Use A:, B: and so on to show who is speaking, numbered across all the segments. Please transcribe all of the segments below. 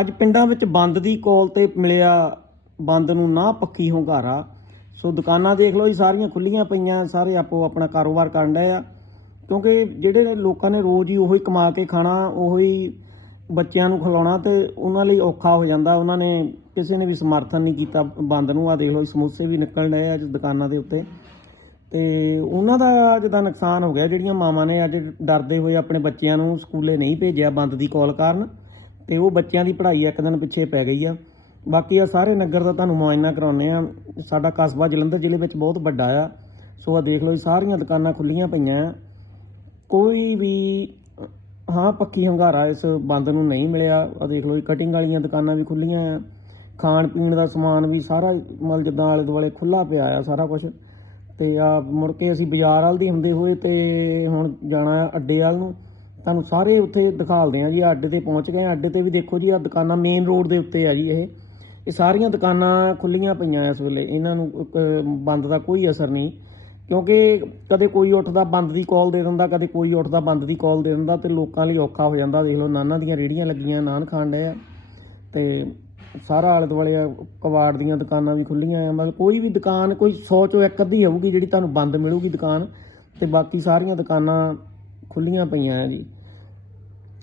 A: ਅੱਜ ਪਿੰਡਾਂ ਵਿੱਚ ਬੰਦ ਦੀ ਕੋਲ ਤੇ ਮਿਲਿਆ ਬੰਦ ਨੂੰ ਨਾ ਪੱਕੀ ਹੁੰਗਾਰਾ। ਸੋ ਦੁਕਾਨਾਂ ਦੇਖ ਲਓ ਜੀ, ਸਾਰੀਆਂ ਖੁੱਲੀਆਂ ਪਈਆਂ, ਸਾਰੇ ਆਪੋ ਆਪਣਾ ਕਾਰੋਬਾਰ ਕਰਨ ਡਏ ਆ। ਕਿਉਂਕਿ ਜਿਹੜੇ ਲੋਕਾਂ ਨੇ ਰੋਜ਼ ਹੀ ਉਹੀ ਕਮਾ ਕੇ ਖਾਣਾ, ਉਹੀ ਬੱਚਿਆਂ ਨੂੰ ਖਿਲਾਉਣਾ ਤੇ ਉਹਨਾਂ ਲਈ ਔਖਾ ਹੋ ਜਾਂਦਾ। ਉਹਨਾਂ ਨੇ ਕਿਸੇ ਨੇ ਵੀ ਸਮਰਥਨ ਨਹੀਂ ਕੀਤਾ ਬੰਦ ਨੂੰ। ਆ ਦੇਖ ਲਓ ਜੀ, ਸਮੋਸੇ ਵੀ ਨਿਕਲ ਰਹੇ ਆ ਅੱਜ ਦੁਕਾਨਾਂ ਦੇ ਉੱਤੇ। ਤੇ ਉਹਨਾਂ ਦਾ ਅੱਜ ਦਾ ਨੁਕਸਾਨ ਹੋ ਗਿਆ। ਜਿਹੜੀਆਂ ਮਾਵਾਂ ਨੇ ਅੱਜ ਡਰਦੇ ਹੋਏ ਆਪਣੇ ਬੱਚਿਆਂ ਨੂੰ ਸਕੂਲੇ ਨਹੀਂ ਭੇਜਿਆ ਬੰਦ ਦੀ ਕਾਲ ਕਾਰਨ ਤੇ ਉਹ ਬੱਚਿਆਂ ਦੀ ਪੜ੍ਹਾਈ ਇੱਕ ਦਿਨ ਪਿੱਛੇ ਪੈ ਗਈ ਆ। ਬਾਕੀ ਆ ਸਾਰੇ ਨਗਰ ਦਾ ਤੁਹਾਨੂੰ ਮੁਆਇਨਾ ਕਰਾਉਨੇ ਆ। ਸਾਡਾ ਕਸਬਾ ਜਲੰਧਰ ਜ਼ਿਲ੍ਹੇ ਵਿੱਚ ਬਹੁਤ ਵੱਡਾ ਆ। ਸੋ ਆ ਦੇਖ ਲਓ ਜੀ, ਸਾਰੀਆਂ ਦੁਕਾਨਾਂ ਖੁੱਲੀਆਂ ਪਈਆਂ। ਆ ਕੋਈ ਵੀ, ਹਾਂ, ਪੱਕੀ ਹੰਗਾਰਾ ਇਸ ਬੰਦ ਨੂੰ ਨਹੀਂ ਮਿਲਿਆ। ਆ ਦੇਖ ਲਓ ਜੀ ਕਟਿੰਗ ਵਾਲੀਆਂ ਦੁਕਾਨਾਂ ਵੀ ਖੁੱਲੀਆਂ ਆ। ਖਾਣ ਪੀਣ ਦਾ ਸਮਾਨ ਵੀ ਸਾਰਾ ਮਤਲਬ ਜਿੱਦਾਂ ਆਲੇ ਦੁਆਲੇ ਖੁੱਲਾ ਪਿਆ ਆ ਸਾਰਾ ਕੁਝ ਤੇ ਆ ਮੁੜ ਕੇ ਅਸੀਂ ਬਾਜ਼ਾਰ ਵੱਲ ਦੀ ਹੁੰਦੇ ਹੋਏ ਤੇ ਹੁਣ ਜਾਣਾ ਆ ਅੱਡੇ ਵਾਲ ਨੂੰ। ਤੁਹਾਨੂੰ ਸਾਰੇ ਉੱਥੇ ਦਿਖਾਲਦੇ ਆ ਜੀ ਅੱਡੇ ਤੇ ਪਹੁੰਚ ਗਏ ਅੱਡੇ ਤੇ ਵੀ ਦੇਖੋ ਜੀ ਆ ਦੁਕਾਨਾਂ ਮੇਨ ਰੋਡ ਦੇ ਉੱਤੇ ਆ ਜੀ ਇਹ। ਇਹ ਸਾਰੀਆਂ ਦੁਕਾਨਾਂ ਖੁੱਲੀਆਂ ਪਈਆਂ ਇਸ ਵੇਲੇ ਇਹਨਾਂ ਨੂੰ ਬੰਦ ਦਾ ਕੋਈ ਅਸਰ ਨਹੀਂ। ਕਿਉਂਕਿ ਕਦੇ ਕੋਈ ਉੱਠਦਾ ਬੰਦ ਦੀ ਕਾਲ ਦੇ ਦਿੰਦਾ ਕਦੇ ਕੋਈ ਉੱਠਦਾ ਬੰਦ ਦੀ ਕਾਲ ਦੇ ਦਿੰਦਾ ਤੇ ਲੋਕਾਂ ਲਈ ਔਖਾ ਹੋ ਜਾਂਦਾ। ਦੇਖ ਲਓ ਨਾਨਾਂ ਦੀਆਂ ਰੇੜੀਆਂ ਲੱਗੀਆਂ ਨਾਨ ਖਾਣ ਡਏ ਆ। ਤੇ ਸਾਰਾ ਆਲੇ ਦੁਆਲੇ ਆ, ਕਬਾੜ ਦੀਆਂ ਦੁਕਾਨਾਂ ਵੀ ਖੁੱਲੀਆਂ ਆ। ਮਤਲਬ ਕੋਈ ਵੀ ਦੁਕਾਨ ਕੋਈ 100 ਚੋਂ ਇੱਕ ਅੱਧੀ ਹੋਊਗੀ ਜਿਹੜੀ ਤੁਹਾਨੂੰ ਬੰਦ ਮਿਲੂਗੀ ਦੁਕਾਨ। ਤੇ ਬਾਕੀ ਸਾਰੀਆਂ ਦੁਕਾਨਾਂ ਖੁੱਲੀਆਂ ਪਈਆਂ ਆ ਜੀ।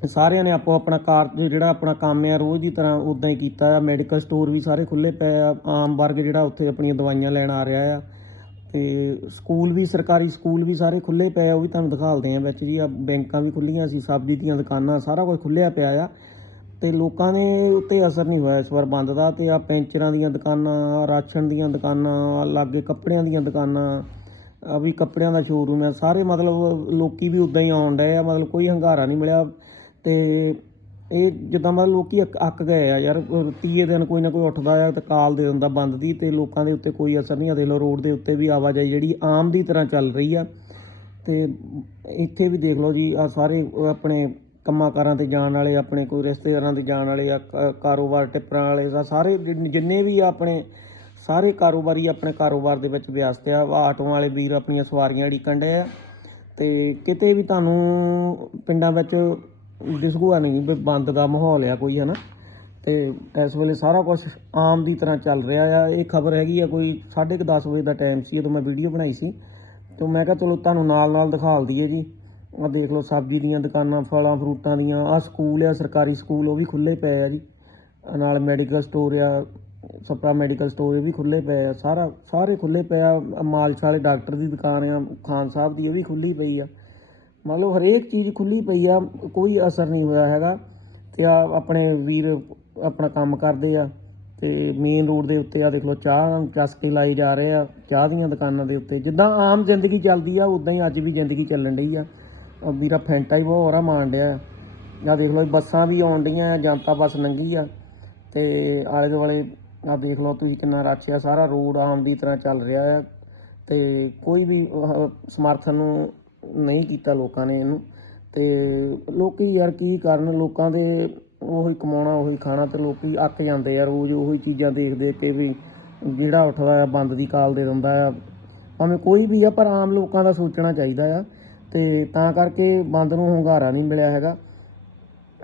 A: ਸਾਰਿਆਂ ਨੇ ਆਪੋ ਆਪਣਾ ਕਾਰ ਜਿਹੜਾ ਆਪਣਾ ਕੰਮ ਆ, ਰੋਜ਼ ਦੀ ਤਰ੍ਹਾਂ ਉਦਾਂ ਹੀ ਕੀਤਾ ਆ। ਮੈਡੀਕਲ ਸਟੋਰ ਵੀ ਸਾਰੇ ਖੁੱਲੇ ਪਏ ਆ। ਆਮ ਵਰਗ ਜਿਹੜਾ ਉੱਥੇ ਆਪਣੀਆਂ ਦਵਾਈਆਂ ਲੈਣ ਆ ਰਿਹਾ ਆ। ਤੇ ਸਕੂਲ ਵੀ, ਸਰਕਾਰੀ ਸਕੂਲ ਵੀ ਸਾਰੇ ਖੁੱਲੇ ਪਏ ਆ, ਉਹ ਵੀ ਤੁਹਾਨੂੰ ਦਿਖਾਲਦੇ ਆ ਵਿੱਚ ਜੀ। ਆ ਬੈਂਕਾਂ ਵੀ ਖੁੱਲੀਆਂ ਸੀ, ਸਬਜ਼ੀ ਦੀਆਂ ਦੁਕਾਨਾਂ, ਸਾਰਾ ਕੁਝ ਖੁੱਲਿਆ ਪਿਆ ਆ। ਤੇ ਲੋਕਾਂ ਨੇ ਉੱਤੇ ਅਸਰ ਨਹੀਂ ਹੋਇਆ ਇਸ ਵਾਰ ਬੰਦ ਦਾ। ਤੇ ਆ ਪੈਂਚਰਾਂ ਦੀਆਂ ਦੁਕਾਨਾਂ ਰਾਸ਼ਨ ਦੀਆਂ ਦੁਕਾਨਾਂ ਲਾਗੇ ਕੱਪੜਿਆਂ ਦੀਆਂ ਦੁਕਾਨਾਂ ਵੀ ਕੱਪੜਿਆਂ ਦਾ ਸ਼ੋਰੂਮ ਆ। ਸਾਰੇ ਮਤਲਬ ਲੋਕੀ ਵੀ ਉਦਾਂ ਹੀ ਆਉਣ ਡਏ ਆ। ਮਤਲਬ ਕੋਈ ਹੰਗਾਰਾ ਨਹੀਂ ਮਿਲਿਆ। ਤੇ ਇਹ ਜਿੱਦਾਂ ਮਤਲਬ ਲੋਕੀ ਅੱਕ ਅੱਕ ਗਏ ਆ ਯਾਰ। ਤੀਏ ਦਿਨ ਕੋਈ ਨਾ ਕੋਈ ਉੱਠਦਾ ਆ ਤੇ ਕਾਲ ਦੇ ਦਿੰਦਾ ਬੰਦ ਦੀ ਤੇ ਲੋਕਾਂ ਦੇ ਉੱਤੇ ਕੋਈ ਅਸਰ ਨਹੀਂ ਆ। ਦੇਖ ਲਓ ਰੋਡ ਦੇ ਉੱਤੇ ਵੀ ਆਵਾਜਾਈ ਜਿਹੜੀ ਆਮ ਦੀ ਤਰ੍ਹਾਂ ਚੱਲ ਰਹੀ ਆ। ਤੇ ਇੱਥੇ ਵੀ ਦੇਖ ਲਓ ਜੀ, ਆ ਸਾਰੇ ਆਪਣੇ ਕੰਮਾਂ ਕਾਰਾਂ ਤੇ ਜਾਣ ਵਾਲੇ, ਆਪਣੇ ਕੋਈ ਰਿਸ਼ਤੇਦਾਰਾਂ ਤੇ ਜਾਣ ਵਾਲੇ, ਆ ਕ- ਕਾਰੋਬਾਰ ਟਿੱਪਰਾਂ ਵਾਲੇ ਦਾ ਸਾਰੇ ਜਿ- ਜਿੰਨੇ ਵੀ ਆ ਆਪਣੇ ਸਾਰੇ ਕਾਰੋਬਾਰੀ ਆਪਣੇ ਕਾਰੋਬਾਰ ਦੇ ਵਿੱਚ ਵਿਅਸਤ ਆ। ਆਟੋਆਂ ਵਾਲੇ ਵੀਰ ਆਪਣੀਆਂ ਸਵਾਰੀਆਂ ਢੀਕਣ ਡਏ ਆ। ਤੇ ਕਿਤੇ ਵੀ ਤੁਹਾਨੂੰ ਪਿੰਡਾਂ ਵਿੱਚ ਦਿਸੂਗਾ ਨਹੀਂ, ਵੀ ਬੰਦ ਦਾ ਮਾਹੌਲ ਆ ਕੋਈ, ਹਨਾ? ਤੇ ਇਸ ਵੇਲੇ ਸਾਰਾ ਕੁਝ ਆਮ ਦੀ ਤਰ੍ਹਾਂ ਚੱਲ ਰਿਹਾ ਆ। ਇਹ ਖਬਰ ਹੈਗੀ ਆ ਕੋਈ 10:30 ਵਜੇ ਦਾ ਟਾਈਮ ਸੀ ਜਦੋਂ ਮੈਂ ਵੀਡੀਓ ਬਣਾਈ ਸੀ। ਤੇ ਮੈਂ ਕਿਹਾ, ਚਲੋ, ਤੁਹਾਨੂੰ ਨਾਲ ਨਾਲ ਦਿਖਾਲ ਦਈਏ ਜੀ। ਆ ਦੇਖ ਲਓ, ਸਬਜ਼ੀ ਦੀਆਂ ਦੁਕਾਨਾਂ, ਫਲਾਂ, ਫਰੂਟਾਂ ਦੀਆਂ। ਆ ਸਕੂਲ ਆ, ਸਰਕਾਰੀ ਸਕੂਲ, ਉਹ ਵੀ ਖੁੱਲੇ ਪਏ ਆ ਜੀ। ਨਾਲ ਮੈਡੀਕਲ ਸਟੋਰ ਆ ਸਪਰਾ ਮੈਡੀਕਲ ਸਟੋਰ ਇਹ ਵੀ ਖੁੱਲੇ ਪਏ ਆ, ਸਾਰਾ, ਸਾਰੇ ਖੁੱਲੇ ਪਏ ਆ, ਮਾਲਸ਼ ਵਾਲੇ ਡਾਕਟਰ ਦੀ ਦੁਕਾਨ ਆ, ਖਾਨ ਸਾਹਿਬ ਦੀ ਇਹ ਵੀ ਖੁੱਲੀ ਪਈ ਆ। ਮਤਲਬ ਹਰੇਕ ਚੀਜ਼ ਖੁੱਲੀ ਪਈ ਆ, ਕੋਈ ਅਸਰ ਨਹੀਂ ਹੋਇਆ ਹੈਗਾ ਤੇ ਆ ਆਪਣੇ ਵੀਰ ਆਪਣਾ ਕੰਮ ਕਰਦੇ ਆ ਤੇ ਮੇਨ ਰੋਡ ਦੇ ਉੱਤੇ ਆ ਦੇਖ ਲਓ, ਚਾਹ ਚਸਕੇ ਲਾਏ ਜਾ ਰਹੇ ਆ, ਚਾਹ ਦੀਆਂ ਦੁਕਾਨਾਂ ਦੇ ਉੱਤੇ। ਜਿੱਦਾਂ ਆਮ ਜ਼ਿੰਦਗੀ ਚੱਲਦੀ ਆ ਉਦਾਂ ਹੀ ਅੱਜ ਵੀ ਜ਼ਿੰਦਗੀ ਚੱਲਣ ਡਈ ਆ। ਵੀਰਾ ਫੈਂਟਾ ਹੀ ਬਹੁਤ ਹੋਰਾ ਮਾਣ ਡਿਆ। ਆ ਦੇਖ ਲਓ ਬੱਸਾਂ ਵੀ ਆਉਣ ਡੀਆਂ ਆ, ਜਨਤਾ ਬੱਸ ਲੰਘੀ ਆ ਤੇ ਆਲੇ ਦੁਆਲੇ ਆ ਦੇਖ ਲਓ ਤੁਸੀਂ ਕਿੰਨਾ ਰਸ਼ ਆ, ਸਾਰਾ ਰੋਡ ਆਮ ਦੀ ਤਰ੍ਹਾਂ ਚੱਲ ਰਿਹਾ ਆ ਤੇ ਕੋਈ ਵੀ ਸਮਰਥਨ ਨੂੰ ਨਹੀਂ ਕੀਤਾ ਲੋਕਾਂ ਨੇ ਇਹਨੂੰ। ਤੇ ਲੋਕੀ ਯਾਰ ਕੀ ਕਰਨ, ਲੋਕਾਂ ਦੇ ਉਹੀ ਕਮਾਉਣਾ, ਉਹੀ ਖਾਣਾ ਤੇ ਲੋਕੀ ਅੱਕ ਜਾਂਦੇ ਆ ਰੋਜ਼ ਉਹੀ ਚੀਜ਼ਾਂ ਦੇਖ ਦੇਖ ਕੇ ਵੀ ਜਿਹੜਾ ਉੱਠਦਾ ਆ, ਬੰਦ ਦੀ ਕਾਲ ਦੇ ਦਿੰਦਾ ਆ। ਭਾਵੇਂ ਕੋਈ ਵੀ ਆ, ਪਰ ਆਮ ਲੋਕਾਂ ਦਾ ਸੋਚਣਾ ਚਾਹੀਦਾ ਆ। ਤੇ ਤਾਂ ਕਰਕੇ ਬੰਦ ਨੂੰ ਹੁੰਗਾਰਾ ਨਹੀਂ ਮਿਲਿਆ ਹੈਗਾ।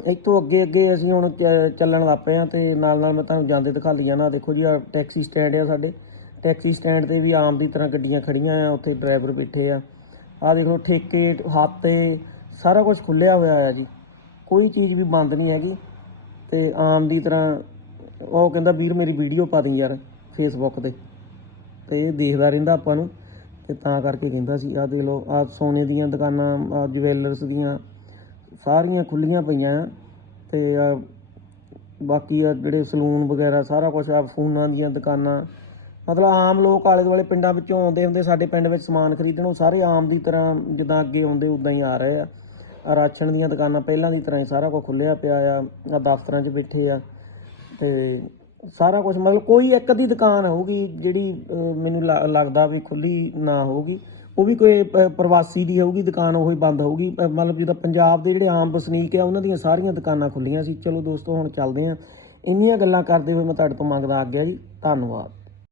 A: ਇੱਥੋਂ ਅੱਗੇ ਅੱਗੇ ਅਸੀਂ ਹੁਣ ਚ- ਚੱਲਣ ਲੱਗ ਪਏ ਆ ਤੇ ਨਾਲ ਨਾਲ ਮੈਂ ਤੁਹਾਨੂੰ ਜਾਂਦੇ ਦਿਖਾ ਦਿਖਾਲੀ ਨਾ, ਦੇਖੋ ਜੀ ਆ ਟੈਕਸੀ ਸਟੈਂਡ ਆ ਸਾਡੇ। ਟੈਕਸੀ ਸਟੈਂਡ ਤੇ ਵੀ ਆਮ ਦੀ ਤਰ੍ਹਾਂ ਗੱਡੀਆਂ ਖੜੀਆਂ ਆ, ਉੱਥੇ ਡਰਾਈਵਰ ਬੈਠੇ ਆ। ਆ ਦੇਖ ਲਓ ਠੇਕੇ, ਹਾਤੇ, ਸਾਰਾ ਕੁਝ ਖੁੱਲਿਆ ਹੋਇਆ ਆ ਜੀ। ਕੋਈ ਚੀਜ਼ ਵੀ ਬੰਦ ਨਹੀਂ ਹੈਗੀ ਤੇ ਆਮ ਦੀ ਤਰ੍ਹਾਂ ਉਹ ਕਹਿੰਦਾ, ਵੀਰ ਮੇਰੀ ਵੀਡੀਓ ਪਾ ਦੀ ਯਾਰ ਫੇਸਬੁੱਕ ਤੇ। ਤੇ ਇਹ ਦੇਖਦਾ ਰਹਿੰਦਾ ਆਪਾਂ ਨੂੰ ਤੇ ਤਾਂ ਕਰਕੇ ਕਹਿੰਦਾ ਸੀ ਆ ਦੇਖ ਲਓ ਆ ਸੋਨੇ ਦੀਆਂ ਦੁਕਾਨਾਂ ਆ ਜਵੈਲਰਸ ਦੀਆਂ ਸਾਰੀਆਂ ਖੁੱਲੀਆਂ ਪਈਆਂ ਆ ਤੇ ਬਾਕੀ ਆ ਜਿਹੜੇ ਸਲੂਨ ਵਗੈਰਾ ਸਾਰਾ ਕੁਝ ਆ, ਫੋਨਾਂ ਦੀਆਂ ਦੁਕਾਨਾਂ। ਮਤਲਬ ਆਮ ਲੋਕ ਆਲੇ ਦੁਆਲੇ ਪਿੰਡਾਂ ਵਿੱਚੋਂ ਆਉਂਦੇ ਹੁੰਦੇ, ਸਾਡੇ ਪਿੰਡ ਵਿੱਚ ਸਮਾਨ ਖਰੀਦਣ, ਉਹ ਸਾਰੇ ਆਮ ਦੀ ਤਰ੍ਹਾਂ ਜਿੱਦਾਂ ਅੱਗੇ ਆਉਂਦੇ ਉਦਾਂ ਹੀ ਆ ਰਹੇ ਆ। ਰਾਸ਼ਨ ਦੀਆਂ ਦੁਕਾਨਾਂ ਪਹਿਲਾਂ ਦੀ ਤਰ੍ਹਾਂ ਹੀ ਸਾਰਾ ਕੁਝ ਖੁੱਲਿਆ ਪਿਆ ਆ ਆ ਦਫ਼ਤਰਾਂ 'ਚ ਬੈਠੇ ਆ। ਤੇ ਸਾਰਾ ਕੁਝ ਮਤਲਬ ਕੋਈ ਇੱਕ ਅੱਧੀ ਦੁਕਾਨ ਹੋਊਗੀ ਜਿਹੜੀ ਮੈਨੂੰ ਲ- ਲੱਗਦਾ ਵੀ ਖੁੱਲੀ ਨਾ ਹੋਊਗੀ। ਉਹ ਵੀ ਕੋਈ ਪ- ਪ੍ਰਵਾਸੀ ਦੀ ਹੋਊਗੀ ਦੁਕਾਨ ਉਹ ਹੀ ਬੰਦ ਹੋਊਗੀ। ਅਹ, ਮਤਲਬ ਜਿੱਦਾਂ ਪੰਜਾਬ ਦੇ ਜਿਹੜੇ ਆਮ ਵਸਨੀਕ ਆ ਉਹਨਾਂ ਦੀਆਂ ਸਾਰੀਆਂ ਦੁਕਾਨਾਂ ਖੁੱਲੀਆਂ ਸੀ। ਚਲੋ ਦੋਸਤੋ ਹੁਣ ਚੱਲਦੇ ਹਾਂ। ਇੰਨੀਆਂ ਗੱਲਾਂ ਕਰਦੇ ਹੋਏ ਮੈਂ ਤੁਹਾਡੇ ਤੋਂ ਮੰਗਦਾ ਆ ਗਿਆ ਜੀ। ਧੰਨਵਾਦ।